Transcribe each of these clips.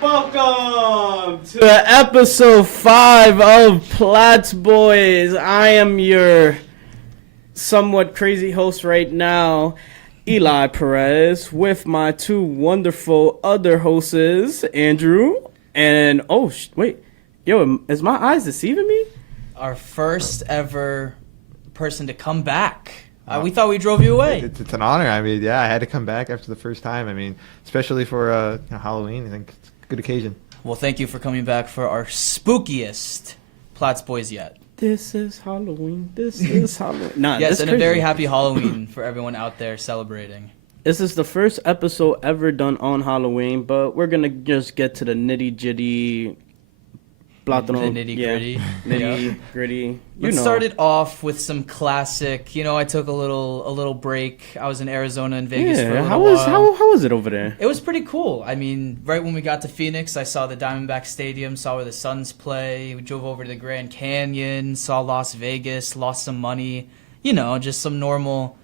Welcome to episode 5 of Platt's Boys. I am your somewhat crazy host right now, Eli Perez, with my two wonderful other hosts, Andrew and is my eyes deceiving me? Our first ever person to come back. We thought we drove you away. It's an honor. I mean, yeah, I had to come back after the first time. I mean, especially for Halloween. I think it's a good occasion. Well, thank you for coming back for our spookiest Platt's Boys yet. This is Halloween. This is Halloween. Yes, and crazy. A very happy Halloween for everyone out there celebrating. This is the first episode ever done on Halloween, but we're going to just get to the nitty-gritty. The nitty-gritty. Nitty-gritty. Let's start it off with some classic. I took a little break. I was in Arizona and Vegas for a little while. How was it over there? It was pretty cool. I mean, right when we got to Phoenix, I saw the Diamondback Stadium, saw where the Suns play. We drove over to the Grand Canyon, saw Las Vegas, lost some money. Just some normal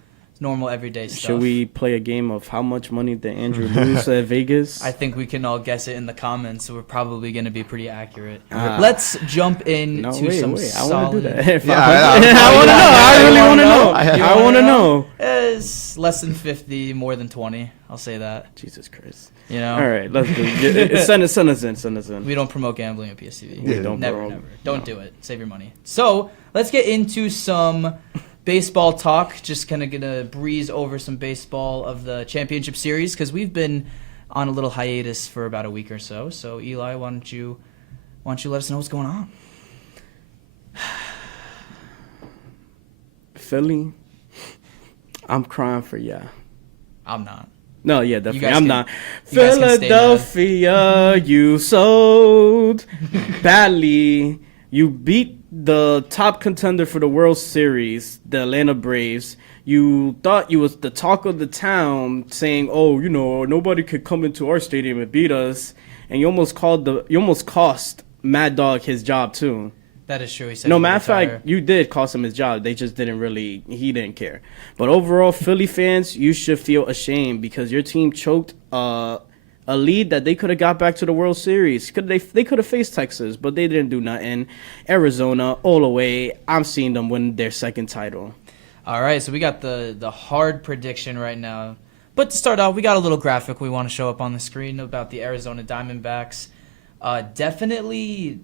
everyday stuff. Should we play a game of how much money did Andrew lose at Vegas? I think we can all guess it in the comments, so we're probably going to be pretty accurate. Let's jump into some solid... I want to do that. I want to know. I really want to know. I want to know. It's less than 50, more than 20. I'll say that. Jesus Christ. All right, let's do it. Send us in. We don't promote gambling at PSTV. Yeah, never. Don't do it. Save your money. So, let's get into some... baseball talk. Just kind of gonna breeze over some baseball of the championship series because we've been on a little hiatus for about a week or so. So Eli, why don't you let us know what's going on? Philly, I'm crying for ya. I'm not. No, yeah, definitely. I'm not. Philadelphia, you sold badly. You beat the top contender for the World Series, the Atlanta Braves. You thought you was the talk of the town, saying, nobody could come into our stadium and beat us. And you almost cost Mad Dog his job too. That is true. He said no, matter of fact, you did cost him his job. They just he didn't care. But overall, Philly fans, you should feel ashamed because your team choked a lead that they could have got back to the World Series. They could have faced Texas, but they didn't do nothing. Arizona, all the way. I'm seeing them win their second title. All right, so we got the hard prediction right now. But to start off, we got a little graphic we want to show up on the screen about the Arizona Diamondbacks. Definitely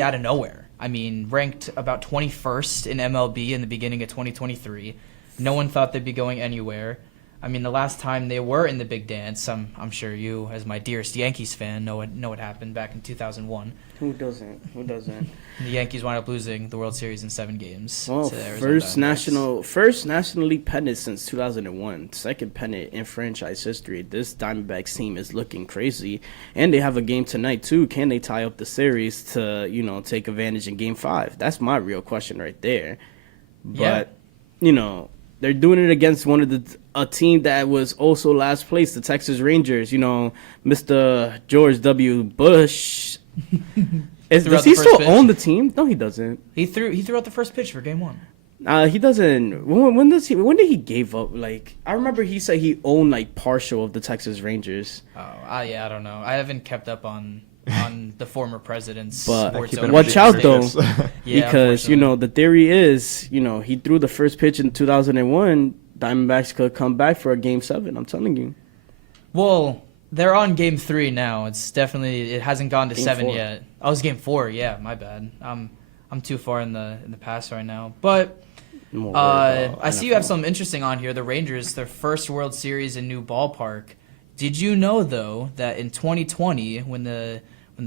out of nowhere. I mean, ranked about 21st in MLB in the beginning of 2023. No one thought they'd be going anywhere. I mean, the last time they were in the big dance, I'm sure you, as my dearest Yankees fan, know what happened back in 2001. Who doesn't? The Yankees wound up losing the World Series in 7 games. Well, to the Arizona first National League pennant since 2001. Second pennant in franchise history. This Diamondbacks team is looking crazy, and they have a game tonight too. Can they tie up the series to take advantage in Game 5? That's my real question right there. But they're doing it against a team that was also last place, the Texas Rangers. Mr. George W. Bush. Does he still own the team? No, he doesn't. He threw out the first pitch for Game 1. He doesn't. When did he give up? I remember he said he owned partial of the Texas Rangers. Oh, yeah, I don't know. I haven't kept up on the former president's sports ownership. Watch out though, yeah, because the theory is he threw the first pitch in 2001. Diamondbacks could come back for a Game 7. I'm telling you. Well, they're on Game 3 now. It hasn't gone to Game 7 4. Yet. Oh, it's Game 4. Yeah, my bad. I'm too far in the past right now. But I see you have something interesting on here. The Rangers, their first World Series in new ballpark. Did you know though that in 2020 when the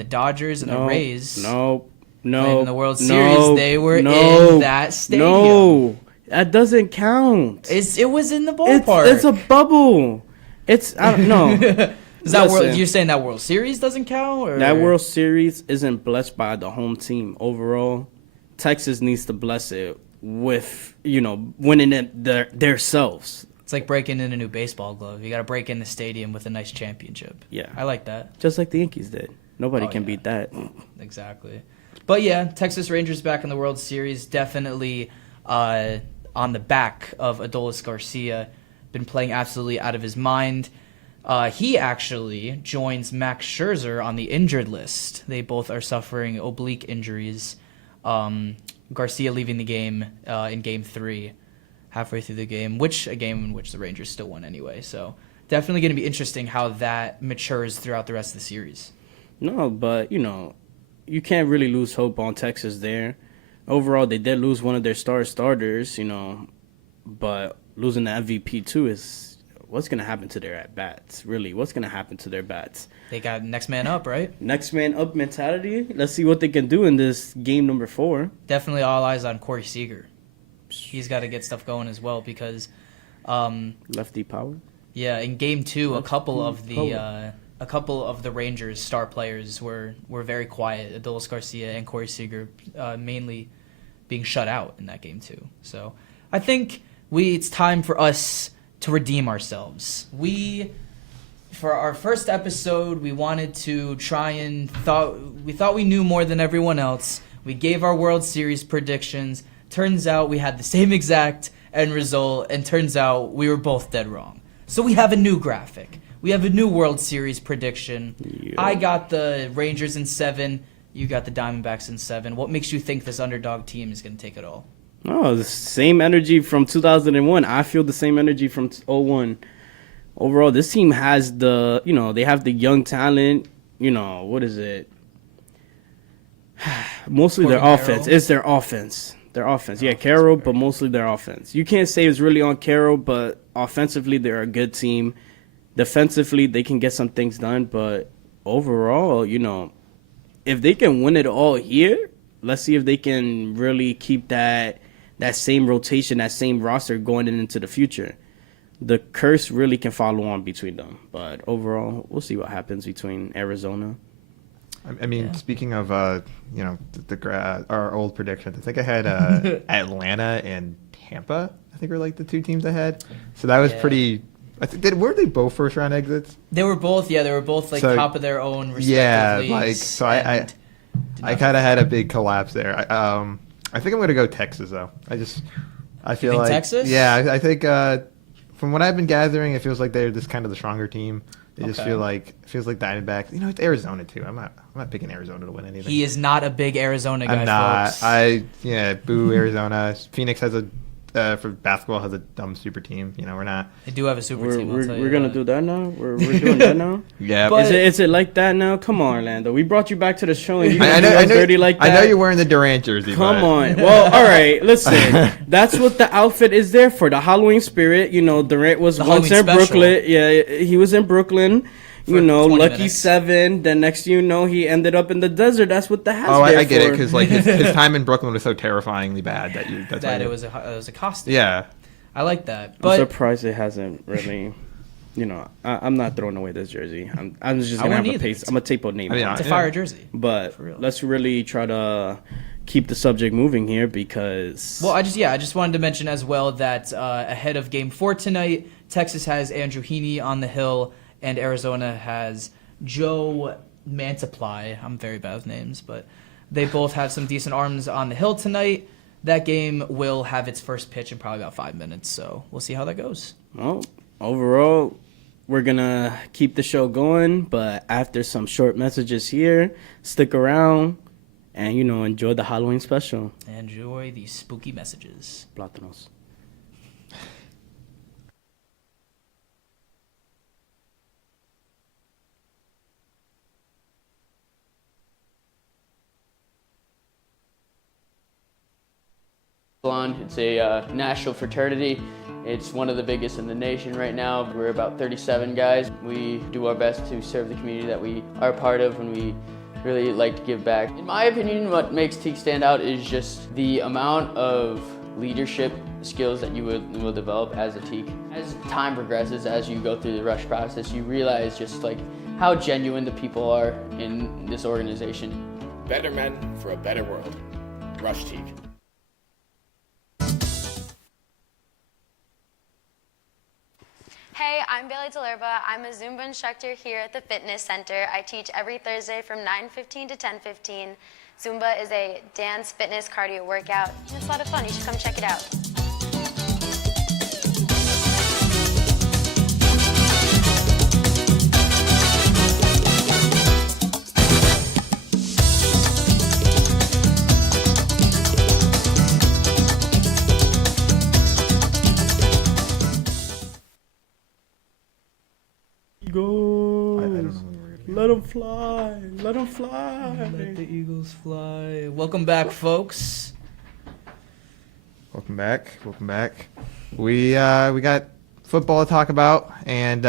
Dodgers and the Rays played in the World Series, they were in that stadium? No, that doesn't count. It was in the ballpark. It's a bubble. I don't know. You're saying that World Series doesn't count? Or? That World Series isn't blessed by the home team overall. Texas needs to bless it with winning it themselves. It's like breaking in a new baseball glove. You got to break in the stadium with a nice championship. Yeah. I like that. Just like the Yankees did. Nobody can beat that. Exactly. But yeah, Texas Rangers back in the World Series, definitely on the back of Adolis Garcia. Been playing absolutely out of his mind. He actually joins Max Scherzer on the injured list. They both are suffering oblique injuries. Garcia leaving the game in Game 3, halfway through the game, a game in which the Rangers still won anyway. So definitely going to be interesting how that matures throughout the rest of the series. No, but, you can't really lose hope on Texas there. Overall, they did lose one of their starters, but losing the MVP too is what's going to happen to their at-bats, really. What's going to happen to their bats? They got next man up, right? Next man up mentality. Let's see what they can do in this game number 4. Definitely all eyes on Corey Seager. He's got to get stuff going as well because... lefty power? Yeah, in Game 2, a couple of the Rangers' star players were very quiet. Adolis Garcia and Corey Seager mainly being shut out in that Game 2. So I think it's time for us to redeem ourselves. For our first episode, we wanted to we thought we knew more than everyone else. We gave our World Series predictions. Turns out we had the same exact end result, and turns out we were both dead wrong. So we have a new graphic. We have a new World Series prediction. Yeah. I got the Rangers in 7. You got the Diamondbacks in 7. What makes you think this underdog team is going to take it all? Oh, the same energy from 2001. I feel the same energy from 2001. Overall, this team has they have the young talent. What is it? Mostly their offense. It's their offense. Their offense. Yeah, Carroll, but mostly their offense. You can't say it's really on Carroll, but offensively, they're a good team. Defensively, they can get some things done, but overall, if they can win it all here, let's see if they can really keep that same rotation, that same roster going into the future. The curse really can follow on between them. But overall, we'll see what happens between Arizona. I mean, Speaking of, our old predictions, I think I had Atlanta and Tampa. I think were like the 2 teams I had. So that was pretty. Were they both first round exits? They were both. Yeah, they were both top of their own respective leagues. I kind of had a big collapse there. I think I'm going to go Texas though. I feel like Texas. Yeah, I think from what I've been gathering, it feels like they're just kind of the stronger team. They just feels like Diamondbacks. It's Arizona too. I'm not picking Arizona to win anything. He is not a big Arizona guy. I'm not. Folks. Boo Arizona. Phoenix has for basketball has a dumb super team. We're not. They do have a super team. We're gonna do that now. We're doing that now. Yeah. But is it like that now? Come on, Orlando. We brought you back to the show, and you I know, dirty like that. I know you're wearing the Durant jersey. Come on. Well, all right. Listen, that's what the outfit is there for. The Halloween spirit. Durant was once in Brooklyn. Yeah, he was in Brooklyn. Lucky minutes. 7. Then next he ended up in the desert. That's what the hat's I there get for. it because his time in Brooklyn was so terrifyingly bad that it was a costume. Yeah, I like that. I'm surprised it hasn't really. I'm not throwing away this jersey. I'm just gonna have a pace. I'm gonna tape a name. It's a fire jersey. But let's really try to keep the subject moving here because. Well, I just wanted to mention as well that ahead of Game 4 tonight, Texas has Andrew Heaney on the hill. And Arizona has Joe Mantiply. I'm very bad with names, but they both have some decent arms on the hill tonight. That game will have its first pitch in probably about 5 minutes, so we'll see how that goes. Well, overall, we're going to keep the show going, but after some short messages here, stick around and, enjoy the Halloween special. Enjoy these spooky messages. Plátanos. It's a national fraternity. It's one of the biggest in the nation right now. We're about 37 guys. We do our best to serve the community that we are a part of, and we really like to give back. In my opinion, what makes Teak stand out is just the amount of leadership skills that you will develop as a Teak. As time progresses, as you go through the rush process, you realize just how genuine the people are in this organization. Better men for a better world. Rush Teak. Hey, I'm Bailey Delerba. I'm a Zumba instructor here at the Fitness Center. I teach every Thursday from 9:15 to 10:15. Zumba is a dance, fitness, cardio workout, and it's a lot of fun. You should come check it out. Eagles. I don't know when we're gonna Let them fly. Let them fly. Let the Eagles fly. Welcome back, folks. Welcome back. Welcome back. We got football to talk about, and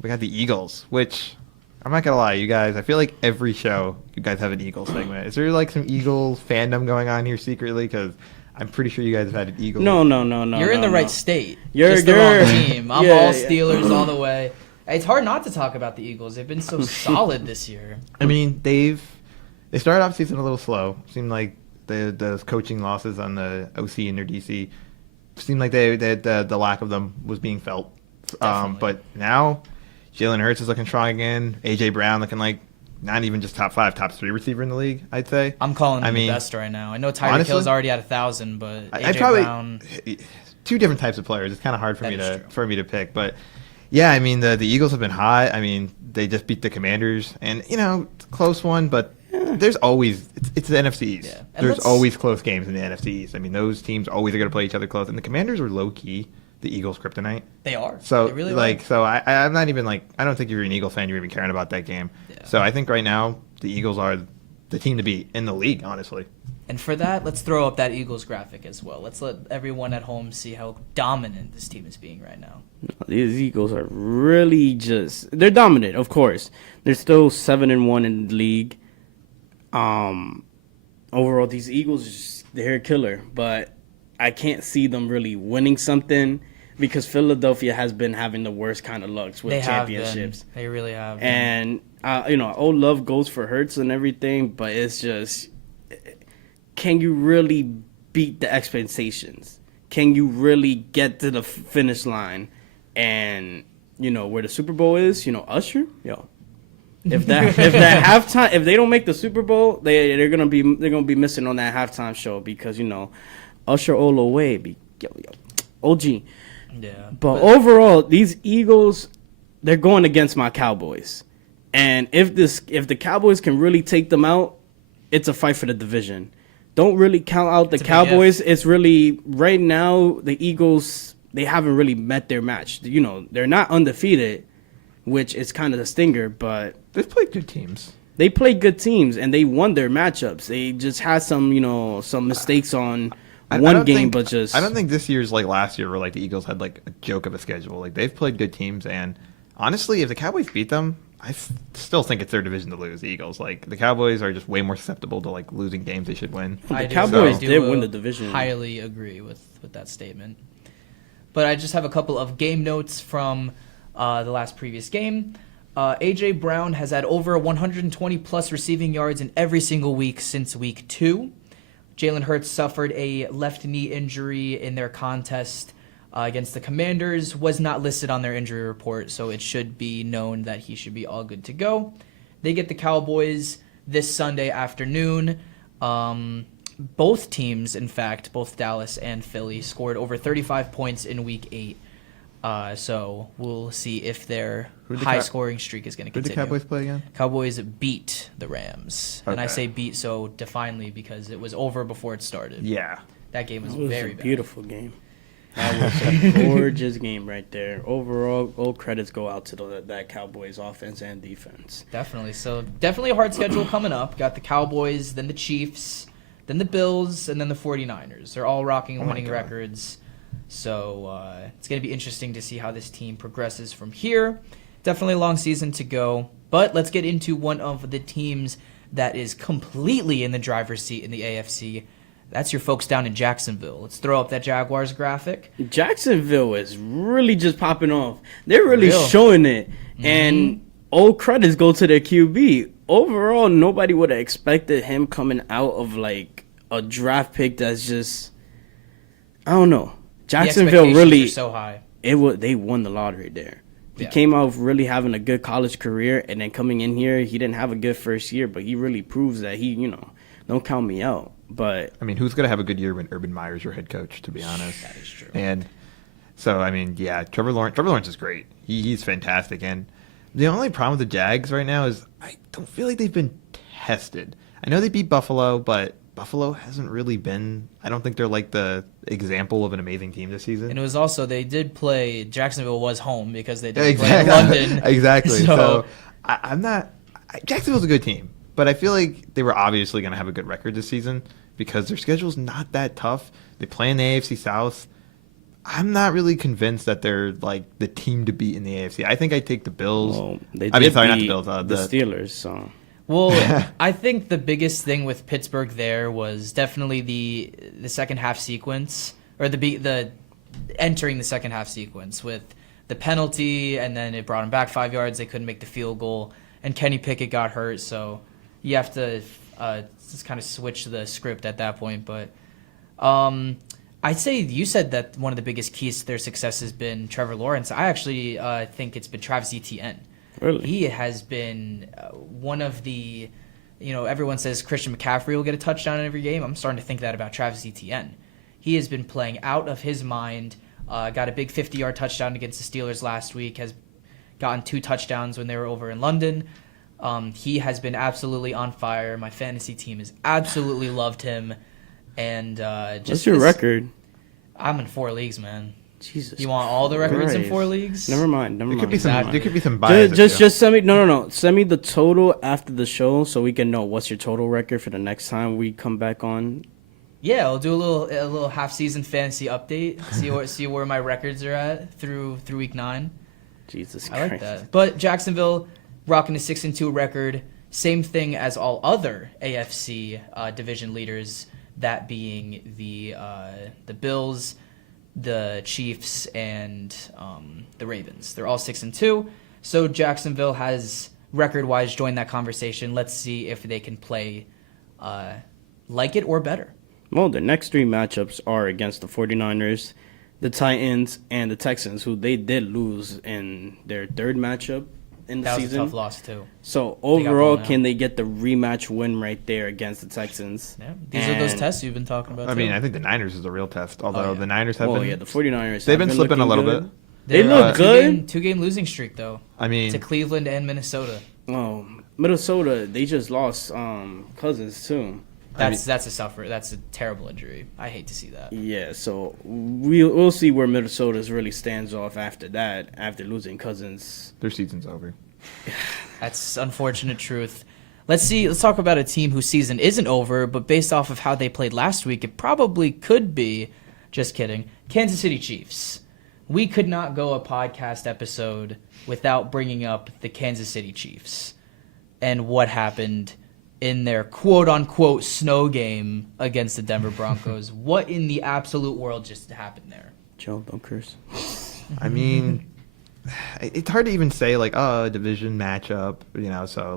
we got the Eagles, which I'm not gonna lie, you guys. I feel like every show you guys have an Eagles segment. Is there like some Eagles fandom going on here secretly? Because I'm pretty sure you guys have had an Eagles. No. You're in the right state. You're just the wrong team. I'm all Yeah. Steelers all the way. It's hard not to talk about the Eagles. They've been so solid this year. I mean, they started off the season a little slow. Seemed like the coaching losses on the OC and their DC seemed like the lack of them was being felt. But now Jalen Hurts is looking strong again. AJ Brown looking like not even just top 5, top 3 receiver in the league, I'd say. I'm calling him the best right now. I know Tyreek Hill's already at 1,000, but AJ Brown. Two different types of players. It's kind of hard for That me to pick, but yeah, I mean the Eagles have been hot. I mean they just beat the Commanders, and it's a close one, but there's always it's the NFC East. Yeah. There's always close games in the NFC East. I mean those teams always are going to play each other close, and the Commanders are low key the Eagles' kryptonite. They are. So they really like are. so I'm not even like I don't think you're an Eagle fan. You're even caring about that game. Yeah. So I think right now the Eagles are the team to beat in the league, honestly. And for that, let's throw up that Eagles graphic as well. Let's let everyone at home see how dominant this team is being right now. These Eagles are really they're dominant, of course. They're still 7-1 in the league. Overall, these Eagles, they're a killer, but I can't see them really winning something because Philadelphia has been having the worst kind of lucks with championships. They really have. And, old love goes for Hurts and everything, but it's just, can you really beat the expectations? Can you really get to the finish line? And, where the Super Bowl is, Usher, if halftime, if they don't make the Super Bowl, they're gonna be missing on that halftime show because Usher all the way, OG. Yeah. But overall, these Eagles, they're going against my Cowboys, and if the Cowboys can really take them out, it's a fight for the division. Don't really count out the Cowboys. It's really right now the Eagles. They haven't really met their match. They're not undefeated, which is kind of the stinger, but They've played good teams. They played good teams and they won their matchups. They just had some mistakes on one game, but just I don't think this year's like last year where like the Eagles had like a joke of a schedule. Like they've played good teams, and honestly, if the Cowboys beat them, I still think it's their division to lose. The Eagles, like the Cowboys, are just way more susceptible to like losing games they should win. The Cowboys did win the division. Highly agree with that statement. But I just have a couple of game notes from the last previous game. AJ Brown has had over 120 plus receiving yards in every single week since week 2. Jalen Hurts suffered a left knee injury in their contest against the Commanders, was not listed on their injury report, so it should be known that he should be all good to go. They get the Cowboys this Sunday afternoon. Both teams, in fact, both Dallas and Philly, scored over 35 points in week 8. So we'll see if their high-scoring streak is going to Who did continue. the Cowboys play again? Cowboys beat the Rams. And I Okay. say beat so definitely because it was over before it started. Yeah. That game was It was very a bad. beautiful game. That was a gorgeous game right there. Overall, all credits go out to that Cowboys offense and defense. Definitely. So definitely a hard schedule coming up. Got the Cowboys, then the Chiefs, then the Bills, and then the 49ers. They're all rocking winning records. So it's going to be interesting to see how this team progresses from here. Definitely a long season to go. But let's get into one of the teams that is completely in the driver's seat in the AFC. That's your folks down in Jacksonville. Let's throw up that Jaguars graphic. Jacksonville is really just popping off. They're really showing it. Mm-hmm. And all credits go to their QB. Overall, nobody would have expected him coming out of like a draft pick that's just, I don't know. Jacksonville really are so high. They won the lottery there. He came out really having a good college career, and then coming in here, he didn't have a good first year, but he really proves that he, don't count me out. But I mean, who's going to have a good year when Urban Meyer's your head coach, to be honest? That is true. And so, I mean, yeah, Trevor Lawrence is great. He's fantastic. And the only problem with the Jags right now is I don't feel like they've been tested. I know they beat Buffalo, but Buffalo hasn't really been. I don't think they're like the example of an amazing team this season. And it was also, they did play, Jacksonville was home because they did play in London. Exactly. So I'm not. Jacksonville's a good team, but I feel like they were obviously going to have a good record this season because their schedule's not that tough. They play in the AFC South. I'm not really convinced that they're like the team to beat in the AFC. I think I take the Bills. Well, they I mean, did sorry, not the beat Bills. the Steelers. So Well, I think the biggest thing with Pittsburgh there was definitely the second half sequence, or the entering the second half sequence with the penalty, and then it brought them back 5 yards. They couldn't make the field goal, and Kenny Pickett got hurt, so you have to just kind of switch the script at that point. But I'd say you said that one of the biggest keys to their success has been Trevor Lawrence. I actually think it's been Travis Etienne. really, He has been one of the, everyone says Christian McCaffrey will get a touchdown in every game. I'm starting to think that about Travis Etienne. He has been playing out of his mind. Got a big 50-yard touchdown against the Steelers last week. Has gotten 2 touchdowns when they were over in London. He has been absolutely on fire. My fantasy team has absolutely loved him. And what's your record? I'm in 4 leagues, man. Jesus, You want all the records in Christ. 4 leagues? Never mind. There could be some bias. Just send me no. Send me the total after the show so we can know what's your total record for the next time we come back on. Yeah, I'll do a little half-season fantasy update. See where my records are at through week 9. Jesus I Christ. like that. But Jacksonville rocking a 6-2 record. Same thing as all other AFC division leaders. That being the Bills, the Chiefs, and the Ravens. They're all 6-2. So Jacksonville has record-wise joined that conversation. Let's see if they can play like it or better. Well, the next 3 matchups are against the 49ers, the Titans, and the Texans, who they did lose in their 3rd matchup in the That was season. a tough loss, too. So got overall, blown out. can they get the rematch win right there against the Texans? Yeah, these are those And- tests you've been talking about, I mean, too. I think the Niners is the real test. Although yeah. the Niners have Well, been. yeah, the 49ers. They've have been slipping a looking little good. bit. They They're, look good. Two-game losing streak, though, I mean, to Cleveland and Minnesota. Oh, Minnesota, they just lost Cousins too. That's a terrible injury. I hate to see that. Yeah, so we'll see where Minnesota's really stands off after that, after losing Cousins. their season's over. That's unfortunate truth. Let's talk about a team whose season isn't over, but based off of how they played last week, it probably could be. Just kidding. Kansas City Chiefs. We could not go a podcast episode without bringing up the Kansas City Chiefs and what happened in their quote-unquote snow game against the Denver Broncos. What in the absolute world just happened there? Joe, don't curse. I mean, it's hard to even say like, a division matchup, so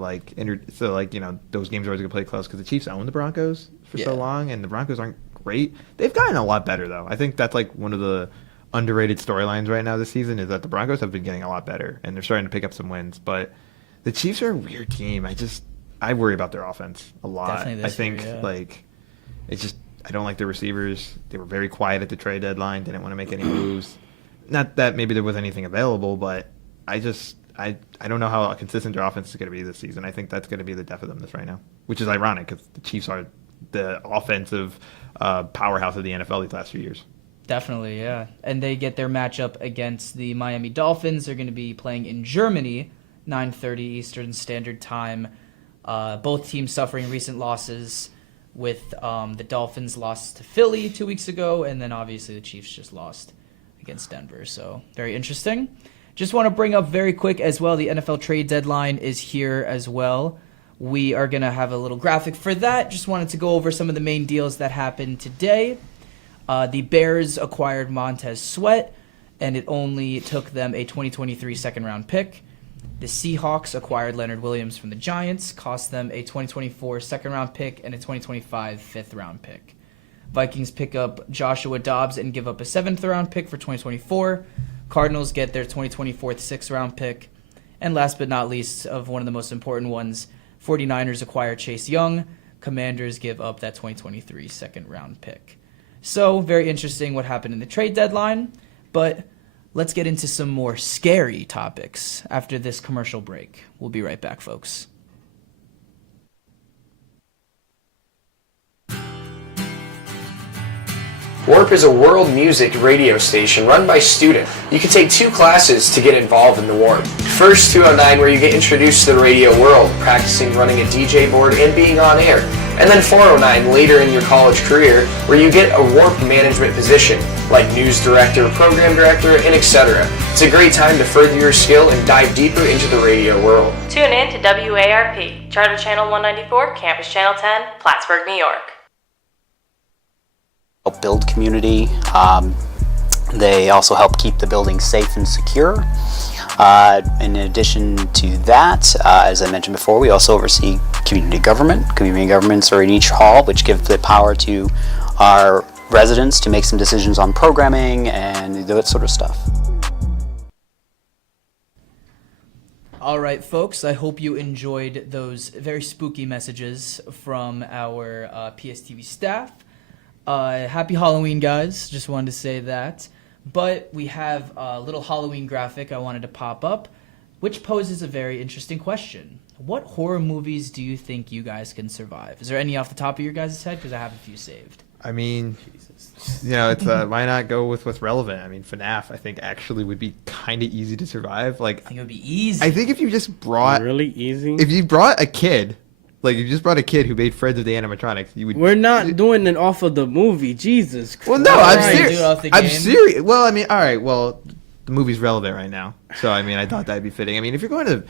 those games are always gonna play close because the Chiefs own the Broncos for so Yeah. long, and the Broncos aren't great. They've gotten a lot better though. I think that's like one of the underrated storylines right now this season is that the Broncos have been getting a lot better and they're starting to pick up some wins. But the Chiefs are a weird team. I worry about their offense a lot. Definitely I this think year, yeah. I don't like their receivers. They were very quiet at the trade deadline. Didn't want to make any moves. Not that maybe there was anything available, but I don't know how consistent their offense is going to be this season. I think that's going to be the death of them this right now, which is ironic because the Chiefs are the offensive powerhouse of the NFL these last few years. Definitely, yeah. And they get their matchup against the Miami Dolphins. They're going to be playing in Germany, 9:30 Eastern Standard Time. Both teams suffering recent losses, with the Dolphins lost to Philly 2 weeks ago, and then obviously the Chiefs just lost against Denver. So very interesting. Just want to bring up very quick as well, the NFL trade deadline is here as well. We are going to have a little graphic for that. Just wanted to go over some of the main deals that happened today. The Bears acquired Montez Sweat, and it only took them a 2023 second-round pick. The Seahawks acquired Leonard Williams from the Giants, cost them a 2024 second-round pick and a 2025 fifth-round pick. Vikings pick up Joshua Dobbs and give up a seventh-round pick for 2024. Cardinals get their 2024 sixth-round pick. And last but not least, of one of the most important ones, 49ers acquire Chase Young. Commanders give up that 2023 second-round pick. So, very interesting what happened in the trade deadline, but let's get into some more scary topics after this commercial break. We'll be right back, folks. Warp is a world music radio station run by students. You can take 2 classes to get involved in the Warp. First, 209, where you get introduced to the radio world, practicing running a DJ board and being on air. And then 409, later in your college career, where you get a Warp management position, like news director, program director, and etc. It's a great time to further your skill and dive deeper into the radio world. Tune in to WARP, Charter Channel 194, Campus Channel 10, Plattsburgh, New York. Help build community. They also help keep the building safe and secure. In addition to that, as I mentioned before, we also oversee community government. Community governments are in each hall, which give the power to our residents to make some decisions on programming and that sort of stuff. All right, folks, I hope you enjoyed those very spooky messages from our PSTV staff. Happy Halloween, guys. Just wanted to say that. But we have a little Halloween graphic I wanted to pop up, which poses a very interesting question. What horror movies do you think you guys can survive? Is there any off the top of your guys' head? Because I have a few saved. I mean, it's why not go with what's relevant? I mean, FNAF, I think, actually would be kind of easy to survive. Like, I think it would be easy. I think if you just brought... Really easy? If you brought a kid... Like, you just brought a kid who made friends with the animatronics, you would... We're not doing it off of the movie, Jesus Christ. Well, no, I'm Right, serious. do it off the I'm game. serious. Well, I mean, all right, well, the movie's relevant right now. So, I mean, I thought that'd be fitting. I mean, if you're going to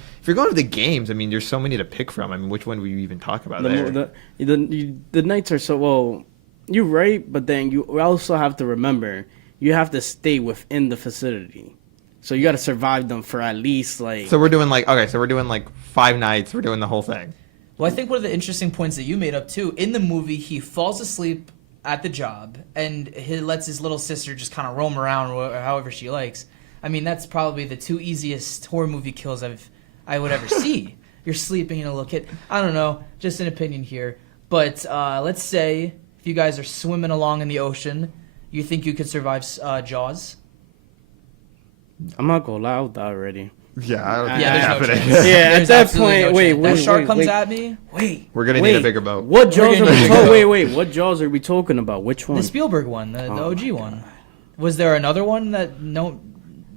the games, I mean, there's so many to pick from. I mean, which one would you even talk about there? The nights are so... Well, you're right, but then you also have to remember, you have to stay within the facility. So you got to survive them for at least, like... So we're doing, like, 5 nights. We're doing the whole thing. Well, I think one of the interesting points that you made up, too, in the movie, he falls asleep at the job, and he lets his little sister just kind of roam around however she likes. I mean, that's probably the 2 easiest horror movie kills I would ever see. You're sleeping in a little kid. I don't know, just an opinion here. But let's say if you guys are swimming along in the ocean, you think you could survive Jaws? I'm not going to lie with that already. Yeah, I don't think Yeah, that's there's no happening. chance. Yeah, at There's that absolutely point, no wait, chance. wait, That shark wait, comes wait. at me. Wait. We're going to need a bigger boat. What Jaws are gonna we need a talking? boat. Wait. What Jaws are we talking about? Which one? The Spielberg one, the OG one. Was there another one that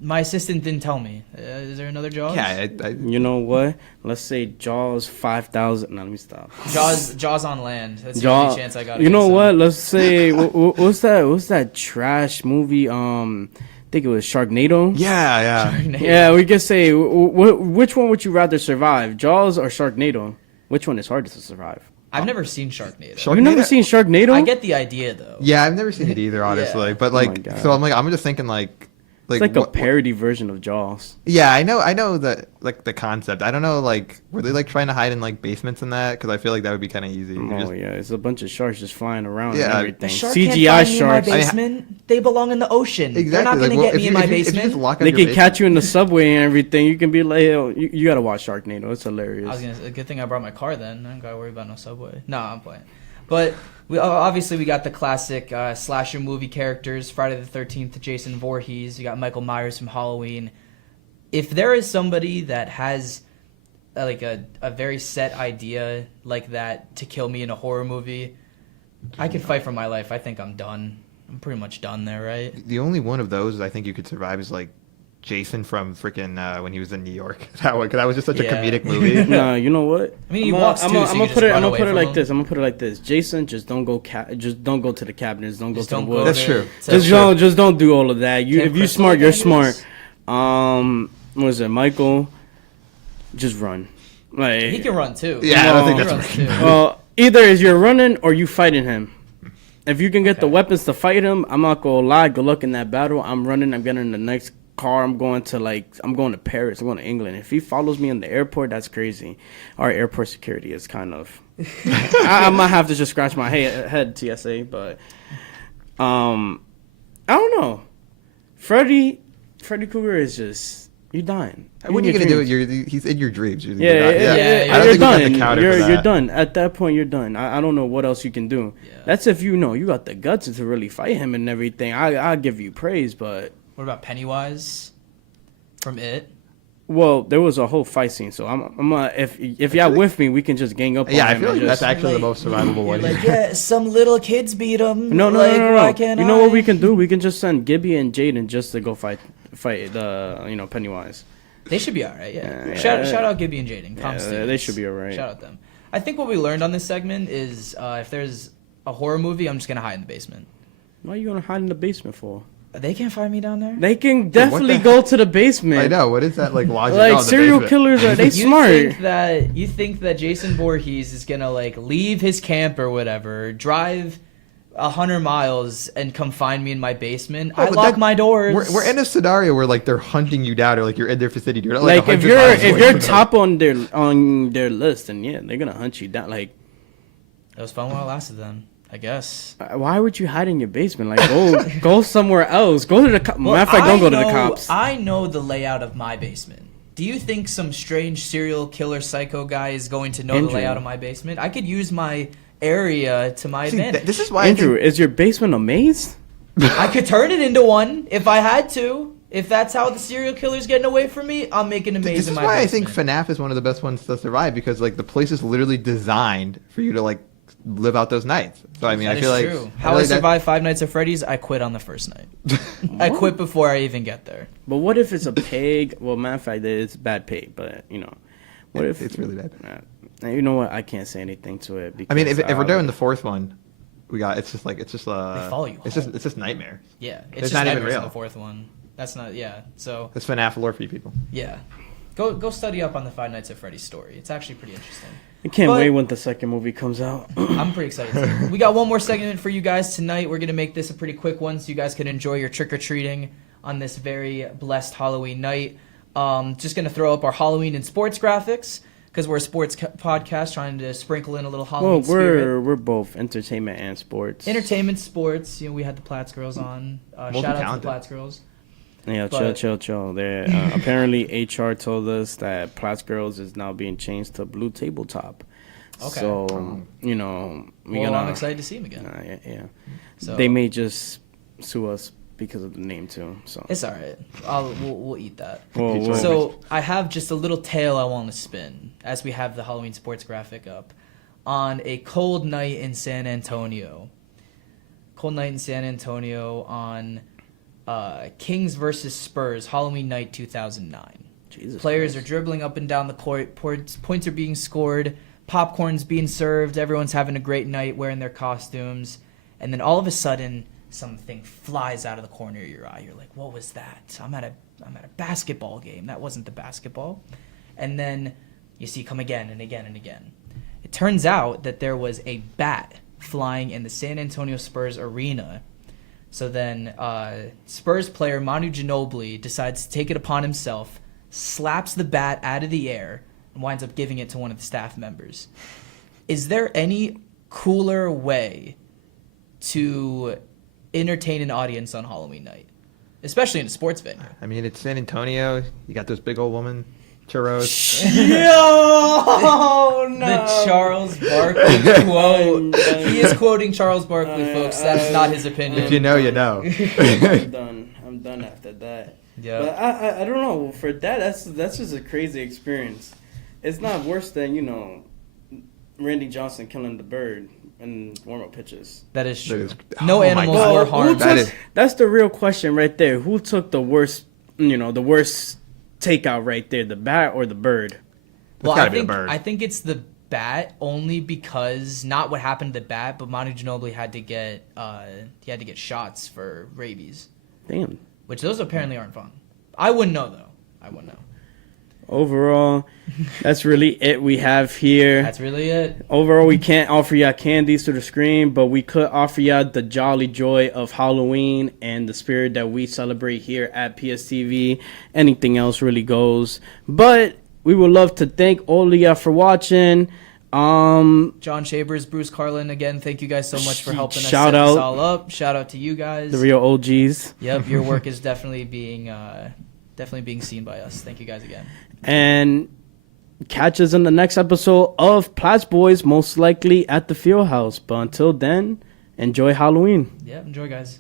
my assistant didn't tell me? Is there another Jaws? Yeah, You know what? Let's say Jaws 5,000. No, let me stop. Jaws on land. That's the only chance I got. You know against what? them. Let's say what's that trash movie? I think it was Sharknado. yeah. Yeah, we could say which one would you rather survive, Jaws or Sharknado? Which one is harder to survive? I've never seen Sharknado. You've never seen Sharknado? I get the idea though. Yeah, I've never seen it either, honestly. Yeah. But Oh my like, God. so I'm just thinking like It's like a what- parody version of Jaws. Yeah, I know that like the concept. I don't know, like, were they like trying to hide in like basements and that? Because I feel like that would be kind of easy. You Oh just- yeah, it's a bunch of sharks just flying around Yeah. and The everything. Shark CGI can't find me sharks. in my basement. They belong in the ocean. They're not Exactly, gonna well, get me in my if you basement. just lock on They your can basement- catch you in the subway and everything. You can be like, yo, you gotta watch Sharknado. It's hilarious. I was gonna say, a good thing I brought my car then. I don't gotta worry about no subway. No, I'm playing. But obviously we got the classic slasher movie characters. Friday the 13th, Jason Voorhees. You got Michael Myers from Halloween. If there is somebody that has like a very set idea like that to kill me in a horror movie, I could fight for my life. I think I'm done. I'm pretty much done there, right? The only one of those I think you could survive is like Jason from freaking when he was in New York. That one, because that was just such a Yeah. comedic movie. Nah, you know what? I mean, he walks too, so you I'm can gonna just put it. run I'm gonna away put it from like him. this. I'm gonna put it like this. Jason, just don't go. Just don't go to the cabinets. Don't go Just to the don't woods. go That's to- true. to- Just don't do all of that. Camp If you're Crystal smart, you're Cabinets? smart. What is it, Michael? Just run. Like He can run too. Yeah, I don't think He that's runs too. either is you're running or you fighting him. If you can get the weapons to fight him, I'm not gonna lie. Good luck in that battle. I'm running. I'm getting in the next car. I'm going to Paris. I'm going to England. If he follows me in the airport, that's crazy. Our airport security is kind of. I might have to just scratch my head, TSA. But I don't know. Freddy Krueger is just you're dying. What are you gonna do? He's in your dreams. Yeah, I don't you're think we got done. the counter for You're that. done. At that point, you're done. I don't know what else you can do. Yeah. That's if you got the guts to really fight him and everything. I'll give you praise, but What about Pennywise from It? Well, there was a whole fight scene, so I'm if y'all with me, we can just gang up on Yeah, I him feel and like that's just- actually the most survivable You're one. like, yeah, some little kids beat him. No. Why can't You know what we I? can do? We can just send Gibby and Jaden just to go fight the Pennywise. They should be all right. Yeah. Yeah, Shout yeah. out Gibby and Jaden. Yeah, Calm they students. should be all right. Shout out them. I think what we learned on this segment is if there's a horror movie, I'm just gonna hide in the basement. What are you gonna hide in the basement for? They can't find me down there. They can definitely go to the basement. I know. What is that like logic? Like Oh, the serial basement. killers are they You smart? think that Jason Voorhees is gonna like leave his camp or whatever, drive 100 miles and come find me in my basement? Oh, I but lock that- my doors. We're in a scenario where like they're hunting you down, or like you're in their vicinity. You're not, Like if 100 you're miles away from them. top on their list, then yeah, they're gonna hunt you down. Like It was fun while it lasted. Then I guess. why would you hide in your basement? Like go somewhere else. Go to the cops. Matter of fact, don't go to the cops. I know the layout of my basement. Do you think some strange serial killer psycho guy is going to know Andrew. the layout of my basement? I could use my area to my advantage. This is why Andrew, is your basement a maze? I could turn it into one if I had to. If that's how the serial killer's getting away from me, I'm making a maze This in is my why I basement. think FNAF is one of the best ones to survive, because like the place is literally designed for you to like live out those nights. So I mean, That I is feel like true. I How feel I like that- survived Five Nights at Freddy's, I quit on the first night. I quit before I even get there. But what if it's a pig? Well, matter of fact, it's bad pig. But you know, what if it's really bad? You know what? I can't say anything to it. Because I mean, if we're doing like- the fourth one, it's just follow you It's just nightmare. Yeah, it's It's just not even nightmares in real. the fourth one. That's not, yeah. So It's FNAF lore for you people. yeah, go study up on the Five Nights at Freddy's story. It's actually pretty interesting. I can't But- wait when the second movie comes out. I'm pretty excited too. We got one more segment for you guys tonight. We're gonna make this a pretty quick one, so you guys can enjoy your trick or treating on this very blessed Halloween night. Just gonna throw up our Halloween and sports graphics because we're a sports podcast trying to sprinkle in a little Halloween Well, spirit. we're both entertainment and sports. Entertainment, sports. You know, we had the Platts girls on. Shout out to the Multi-talented. Platts girls. Yeah, But- chill. There, apparently, HR told us that Platts Girls is now being changed to Blue Tabletop. Okay. So you know, Well, I'm excited to see him again. Yeah. So They may just sue us because of the name too. So it's all right. We'll eat that. Well, So I have just a little tale I want to spin as we have the Halloween sports graphic up on a cold night in San Antonio. Cold night in San Antonio on Kings versus Spurs, Halloween night 2009. Jesus Players Christ. are dribbling up and down the court. Points are being scored. Popcorn's being served. Everyone's having a great night wearing their costumes. And then all of a sudden, something flies out of the corner of your eye. You're like, what was that? I'm at a basketball game. That wasn't the basketball. And then you see it come again and again and again. It turns out that there was a bat flying in the San Antonio Spurs arena. So then Spurs player Manu Ginobili decides to take it upon himself, slaps the bat out of the air, and winds up giving it to one of the staff members. Is there any cooler way to entertain an audience on Halloween night, especially in a sports venue? I mean, it's San Antonio. You got those big old woman churros. Yo, no. The Charles Barkley quote. He is quoting Charles Barkley, folks. That's not his opinion. If you know, you know. I'm done after that. Yeah. But I don't know. For that, that's just a crazy experience. It's not worse than, you know, Randy Johnson killing the bird in warm-up pitches. That is true. Oh No my animals God. were Who harmed. took- that's the real question right there. Who took the worst, the worst takeout right there, the bat or the bird? Well, gotta be a bird. I think it's the bat only because not what happened to the bat, but Manu Ginobili had to get shots for rabies, Damn. which those apparently aren't fun. I wouldn't know though. I wouldn't know. Overall, that's really it we have here. That's really it. Overall, we can't offer y'all candies to the screen, but we could offer y'all the jolly joy of Halloween and the spirit that we celebrate here at PSTV. Anything else really goes. But we would love to thank all of y'all for watching. John Chambers, Bruce Carlin, again, thank you guys so much for helping us Shout set this out. all up. Shout out to you guys. The real OGs. Yep, your work is definitely being seen by us. Thank you guys again. And catch us in the next episode of Platts Boys, most likely at the Field House. But until then, enjoy Halloween. Yeah, enjoy, guys.